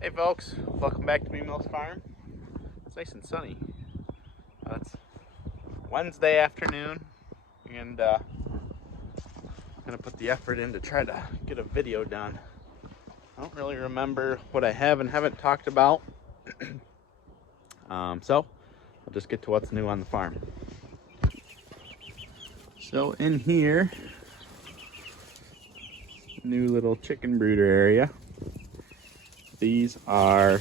Hey folks, welcome back to Mills Farm. It's nice and sunny. It's Wednesday afternoon, and I'm gonna put the effort in to try to get a video done. I don't really remember what I have and haven't talked about, so I'll just get to what's new on the farm. So in here, new little chicken brooder area. These are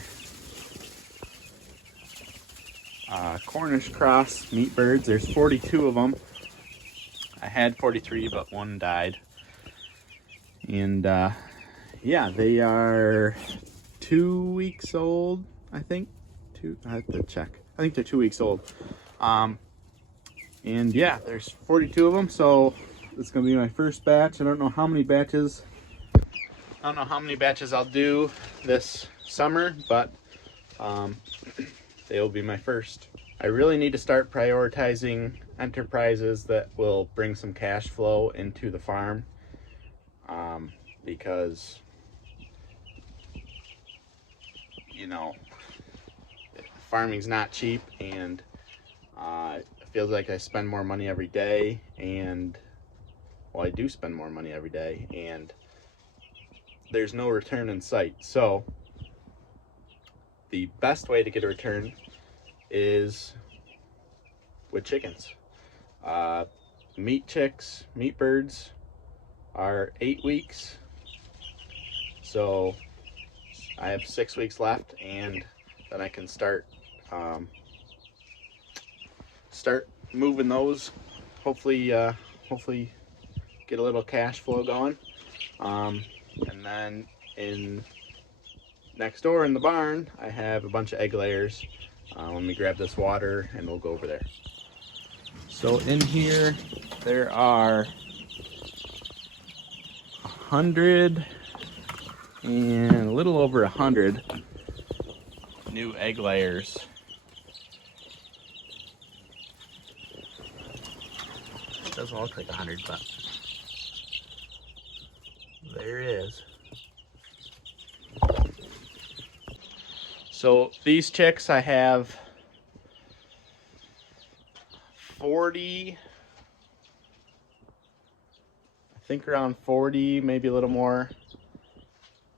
Cornish cross meat birds. There's 42 of them. I had 43, but one died. And yeah, they are 2 weeks old, I think. I have to check. I think they're 2 weeks old. And yeah, there's 42 of them, so it's gonna be my first batch. I don't know how many batches I'll do this summer, but they will be my first. I really need to start prioritizing enterprises that will bring some cash flow into the farm, because you know, farming's not cheap, and it feels like I spend more money every day, and well, I do spend more money every day, and there's no return in sight. So the best way to get a return is with chickens. Meat chicks, meat birds are 8 weeks, so I have 6 weeks left, and then I can start moving those. Hopefully get a little cash flow going. And then next door in the barn, I have a bunch of egg layers. Let me grab this water and we'll go over there. So in here, there are 100 and a little over 100 new egg layers. It doesn't look like 100, but there it is. So these chicks, I have 40, I think around 40, maybe a little more,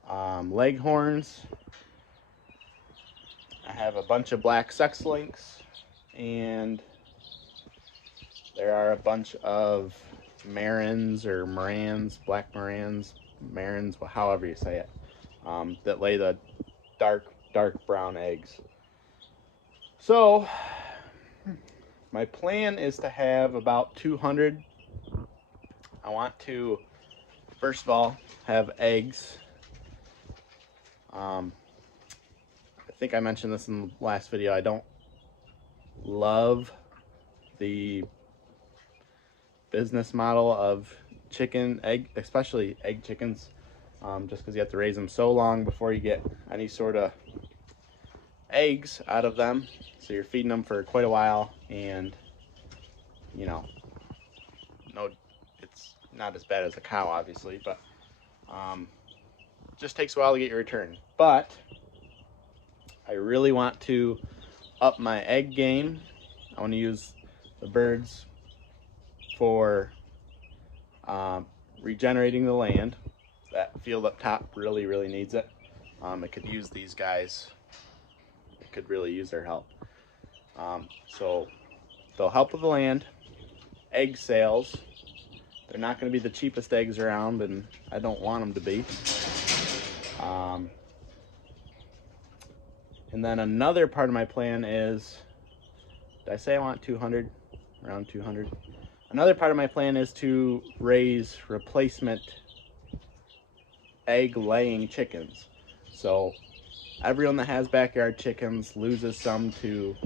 leghorns. I have a bunch of black sex links, and there are a bunch of Marans or Marans, black Marans, Marans, however you say it, that lay the dark brown eggs. So my plan is to have about 200. I want to, first of all, have eggs. I think I mentioned this in the last video. I don't love the business model of chicken egg, especially egg chickens, just because you have to raise them so long before you get any sort of eggs out of them. So you're feeding them for quite a while, and you know, no, it's not as bad as a cow, obviously, but just takes a while to get your return. But I really want to up my egg game. I want to use the birds for regenerating the land. That field up top really needs it. It could use these guys. It could really use their help. So they'll help with the land. Egg sales. They're not going to be the cheapest eggs around, and I don't want them to be. And then another part of my plan is, did I say I want 200? Around 200. Another part of my plan is to raise replacement egg laying chickens. So everyone that has backyard chickens loses some to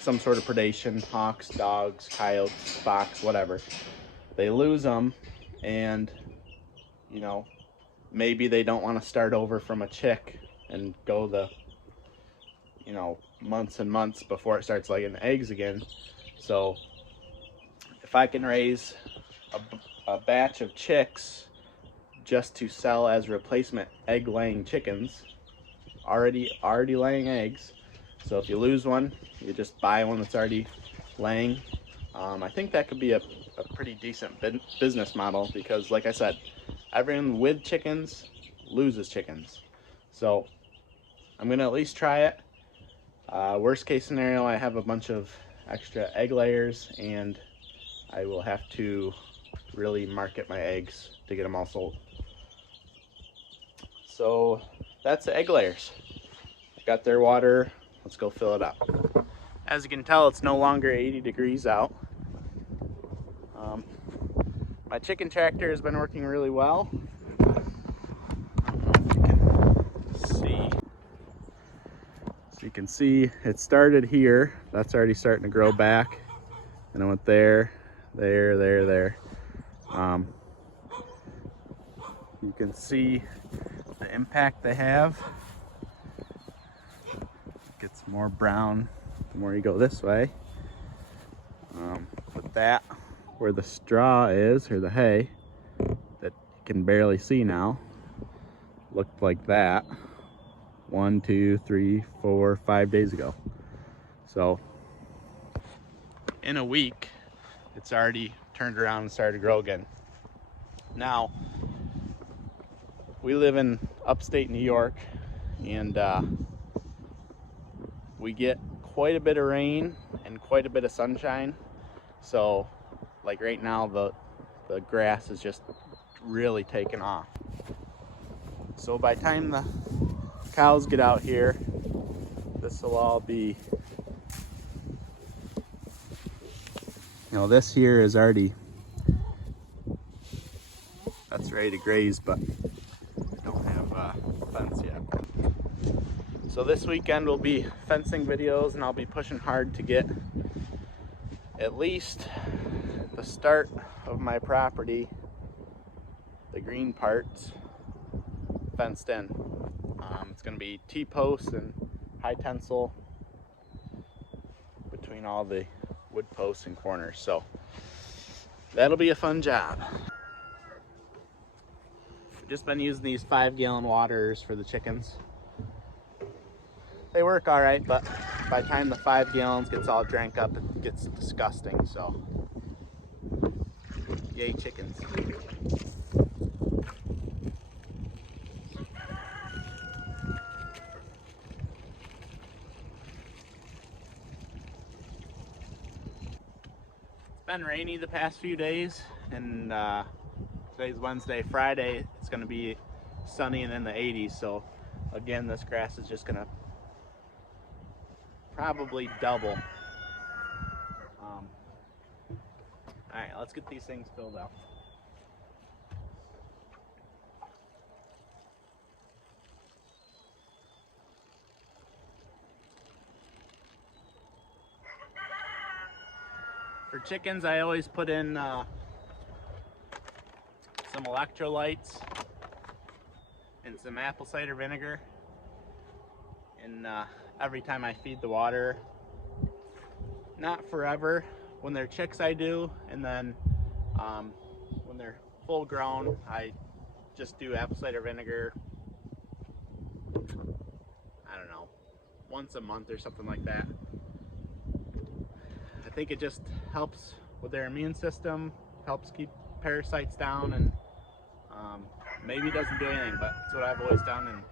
some sort of predation, hawks, dogs, coyotes, fox, whatever. They lose them, and you know, maybe they don't want to start over from a chick and go the, you know, months and months before it starts laying eggs again. So if I can raise a batch of chicks just to sell as replacement egg laying chickens, already laying eggs. So if you lose one, you just buy one that's already laying. I think that could be a pretty decent business model, because like I said, everyone with chickens loses chickens. So I'm gonna at least try it. Worst case scenario, I have a bunch of extra egg layers and I will have to really market my eggs to get them all sold. So that's the egg layers. Got their water, let's go fill it up. As you can tell, it's no longer 80 degrees out. My chicken tractor has been working really well. So you can see it started here. That's already starting to grow back. And I went there. You can see the impact they have. Gets more brown the more you go this way. But that, where the straw is, or the hay, that you can barely see now, looked like that 1, 2, 3, 4, 5 days ago. So in a week, it's already turned around and started to grow again. Now, we live in upstate New York, and we get quite a bit of rain and quite a bit of sunshine. So like right now, the grass is just really taking off. So by the time the cows get out here, this will all be, this here is already, that's ready to graze, but don't have a fence yet. So this weekend will be fencing videos, and I'll be pushing hard to get at least the start of my property, the green parts, fenced in. It's going to be T-posts and high tensile between all the wood posts and corners, so that'll be a fun job. I've just been using these 5-gallon waters for the chickens. They work all right, but by the time the 5 gallons gets all drank up, it gets disgusting. So yay chickens. It's been rainy the past few days, and today's Wednesday. Friday it's going to be sunny and in the 80s. So again, this grass is just going to probably double. Alright, let's get these things filled out. For chickens, I always put in some electrolytes and some apple cider vinegar. And every time I feed the water, not forever. When they're chicks I do, and then when they're full grown, I just do apple cider vinegar, I don't know, once a month or something like that. I think it just helps with their immune system, helps keep parasites down, and maybe it doesn't do anything, but it's what I've always done, and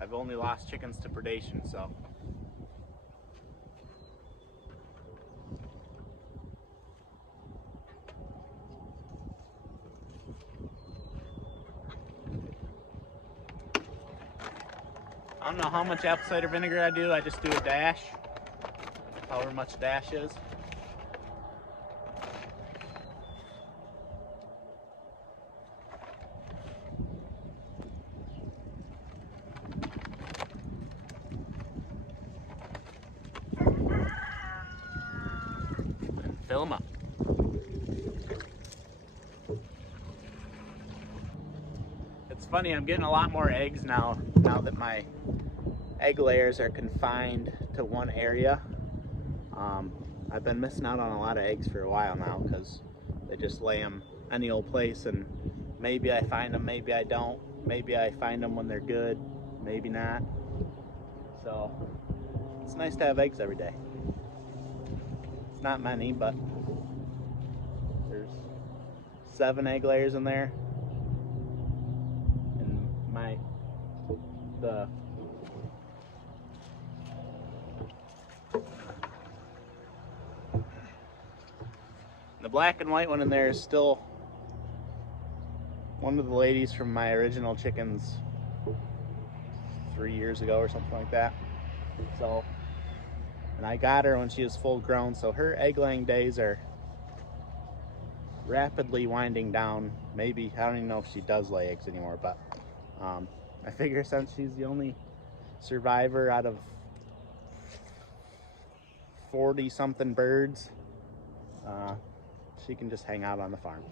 I've only lost chickens to predation, so. I don't know how much apple cider vinegar I do. I just do a dash, however much dash is. And fill them up. It's funny, I'm getting a lot more eggs now that my egg layers are confined to one area. I've been missing out on a lot of eggs for a while now because they just lay them any old place, and maybe I find them, maybe I don't. Maybe I find them when they're good, maybe not. So it's nice to have eggs every day. It's not many, but there's 7 egg layers in there. And the black and white one in there is still one of the ladies from my original chickens 3 years ago or something like that. So, and I got her when she was full grown, so her egg laying days are rapidly winding down. Maybe, I don't even know if she does lay eggs anymore, but I figure since she's the only survivor out of 40 something birds, she can just hang out on the farm.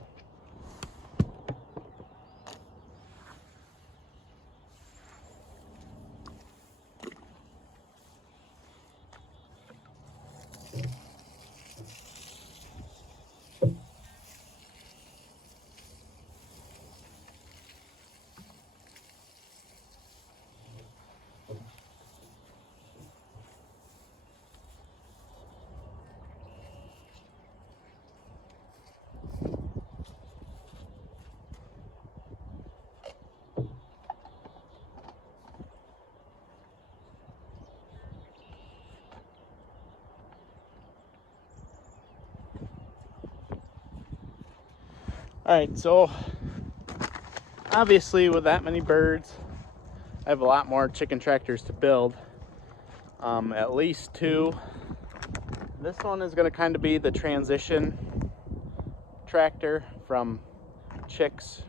Alright, so obviously with that many birds, I have a lot more chicken tractors to build. At least 2. This one is going to kind of be the transition tractor from chicks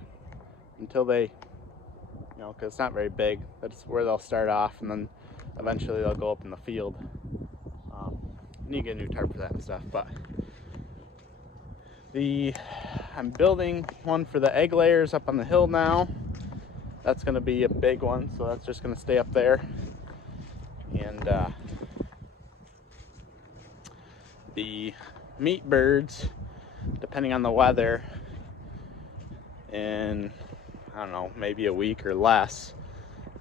until they, because it's not very big. That's where they'll start off, and then eventually they'll go up in the field. Need to get a new tarp for that and stuff, but I'm building one for the egg layers up on the hill now. That's going to be a big one, so that's just going to stay up there. And the meat birds, depending on the weather, in, I don't know, maybe a week or less,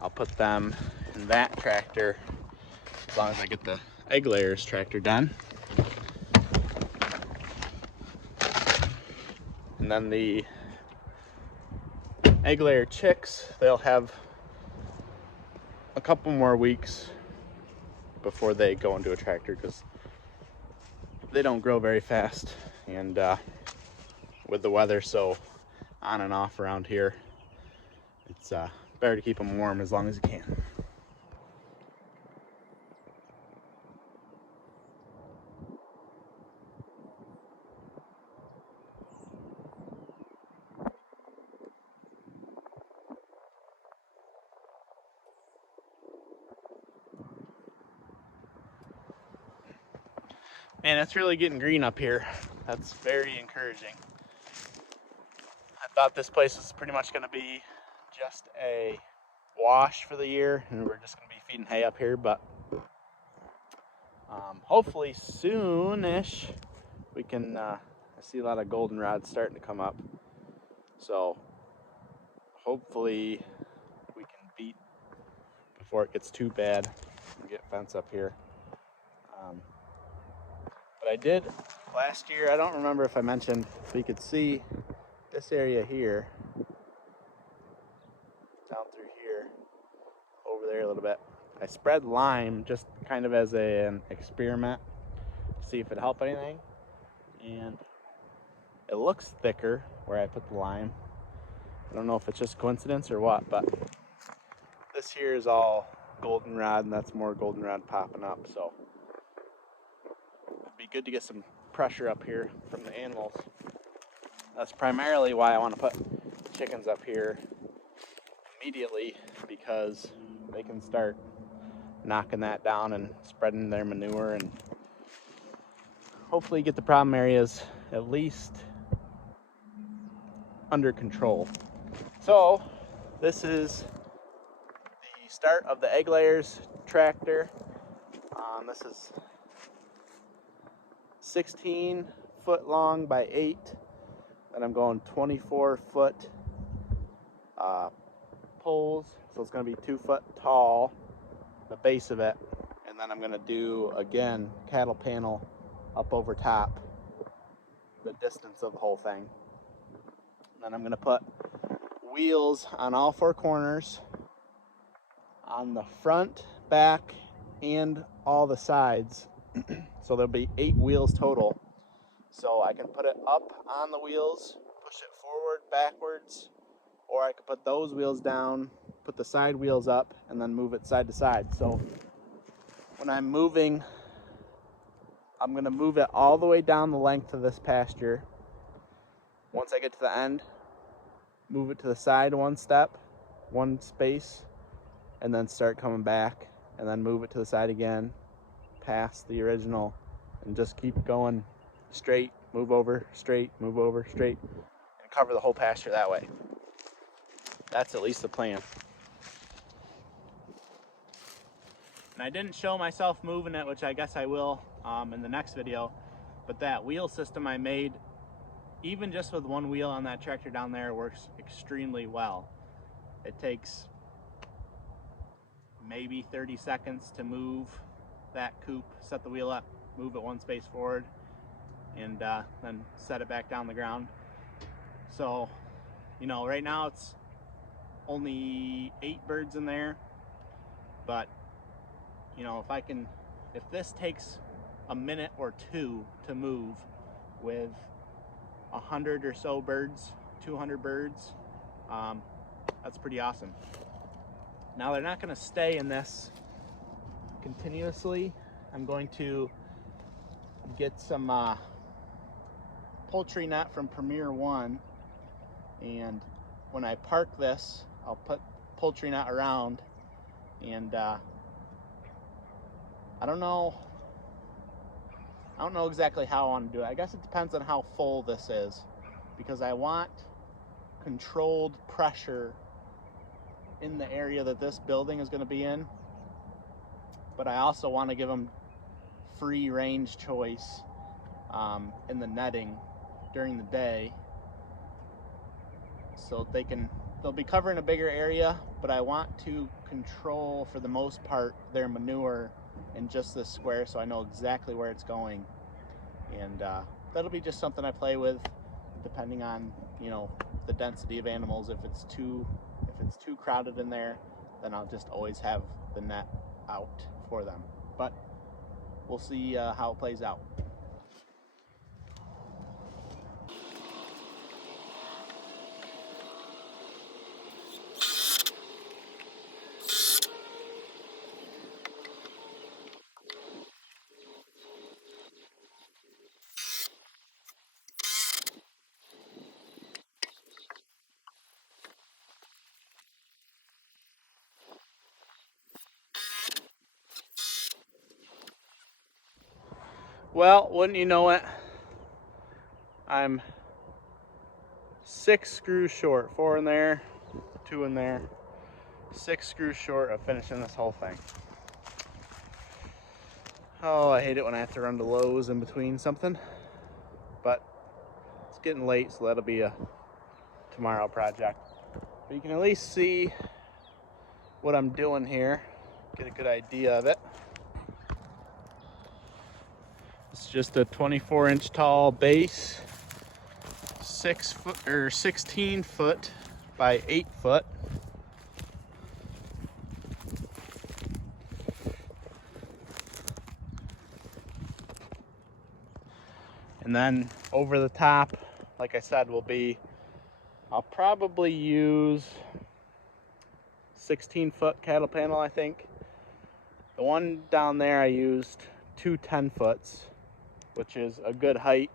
I'll put them in that tractor as long as I get the egg layers tractor done. And then the egg layer chicks, they'll have a couple more weeks before they go into a tractor because they don't grow very fast, and with the weather so on and off around here, it's better to keep them warm as long as you can. Man, it's really getting green up here. That's very encouraging. I thought this place was pretty much going to be just a wash for the year, and we're just going to be feeding hay up here, but hopefully soonish we can, I see a lot of goldenrods starting to come up, so hopefully we can beat before it gets too bad and get fence up here. But I did last year, I don't remember if I mentioned, we could see this area here, down through here, over there a little bit. I spread lime just kind of as an experiment to see if it helped anything, and it looks thicker where I put the lime. I don't know if it's just coincidence or what, but this here is all goldenrod, and that's more goldenrod popping up, so it'd be good to get some pressure up here from the animals. That's primarily why I want to put chickens up here immediately, because they can start knocking that down and spreading their manure and hopefully get the problem areas at least under control. So this is the start of the egg layers tractor. This is 16 foot long by 8, and I'm going 24 foot poles, so it's going to be 2 foot tall, the base of it, and then I'm gonna do again cattle panel up over top, the distance of the whole thing. And then I'm gonna put wheels on all four corners, on the front, back, and all the sides. So there'll be 8 wheels total. So I can put it up on the wheels, push it forward, backwards, or I could put those wheels down, put the side wheels up, and then move it side to side. So when I'm moving, I'm gonna move it all the way down the length of this pasture. Once I get to the end, move it to the side one step, one space, and then start coming back, and then move it to the side again, past the original, and just keep going straight, move over, straight, move over, straight, and cover the whole pasture that way. That's at least the plan. And I didn't show myself moving it, which I guess I will in the next video, but that wheel system I made, even just with one wheel on that tractor down there, works extremely well. It takes maybe 30 seconds to move that coop, set the wheel up, move it one space forward, and then set it back down the ground. So, you know, right now it's only 8 birds in there, but you know, if this takes a minute or 2 to move with 100 or so birds, 200 birds, that's pretty awesome. Now they're not going to stay in this continuously. I'm going to get some poultry net from Premier One, and when I park this, I'll put poultry net around, and I don't know exactly how I want to do it. I guess it depends on how full this is, because I want controlled pressure in the area that this building is going to be in, but I also want to give them free range choice in the netting during the day, so they'll be covering a bigger area, but I want to control, for the most part, their manure in just this square, so I know exactly where it's going. And that'll be just something I play with, depending on, you know, the density of animals. If it's too crowded in there, then I'll just always have the net out for them. But we'll see how it plays out. Well, wouldn't you know it, I'm 6 screws short, 4 in there, 2 in there, 6 screws short of finishing this whole thing. Oh, I hate it when I have to run to Lowe's in between something, but it's getting late, so that'll be a tomorrow project. But you can at least see what I'm doing here, get a good idea of it. It's just a 24-inch tall base, 6 foot or 16 foot by 8 foot. And then over the top, like I said, I'll probably use 16-foot cattle panel, I think. The one down there I used 2 10-foots, which is a good height,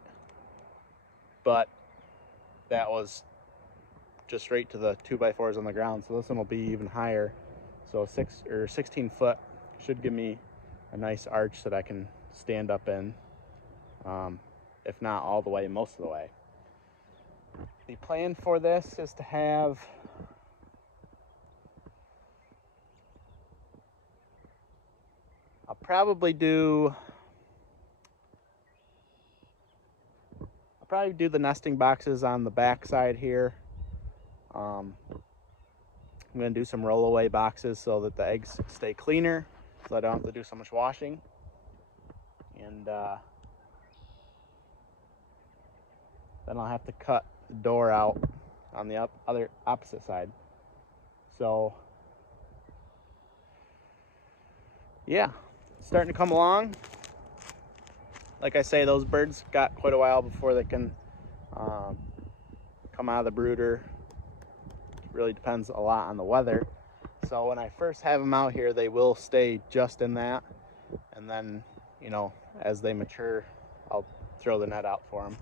but that was just right to the 2x4s on the ground, so this one will be even higher. So 16 foot should give me a nice arch that I can stand up in, if not all the way, most of the way. The plan for this is to have I'll probably do the nesting boxes on the back side here. I'm going to do some rollaway boxes so that the eggs stay cleaner. so I don't have to do so much washing. And then I'll have to cut the door out on the other opposite side. So yeah, it's starting to come along. Like I say, those birds got quite a while before they can come out of the brooder. It really depends a lot on the weather. So when I first have them out here, they will stay just in that, and then, you know, as they mature, I'll throw the net out for them,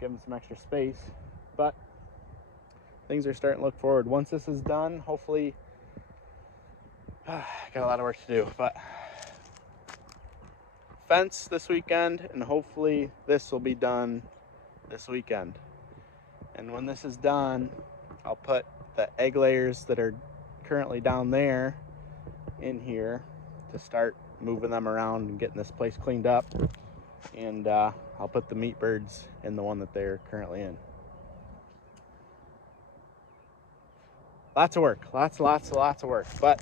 give them some extra space. But things are starting to look forward. Once this is done, hopefully, got a lot of work to do, but fence this weekend, and hopefully this will be done this weekend. And when this is done, I'll put the egg layers that are currently down there in here to start moving them around and getting this place cleaned up. And I'll put the meat birds in the one that they're currently in. Lots of work, lots of work, but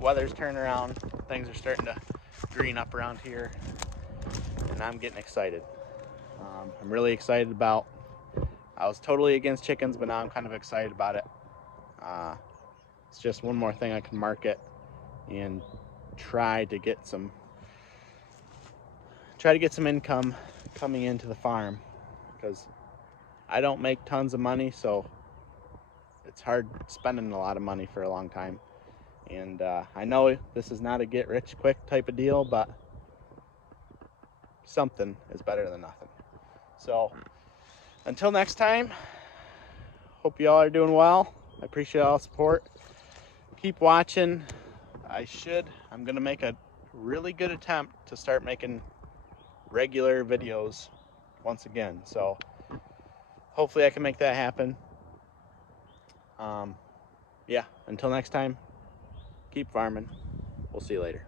weather's turning around, things are starting to green up around here, and I'm getting excited. I'm really excited about, I was totally against chickens, but now I'm kind of excited about it. It's just one more thing I can market and try to get some income coming into the farm, because I don't make tons of money, so it's hard spending a lot of money for a long time. And I know this is not a get rich quick type of deal, but something is better than nothing. So until next time, hope you all are doing well. I appreciate all the support. Keep watching. I'm gonna make a really good attempt to start making regular videos once again. So hopefully I can make that happen. Yeah, until next time, keep farming. We'll see you later.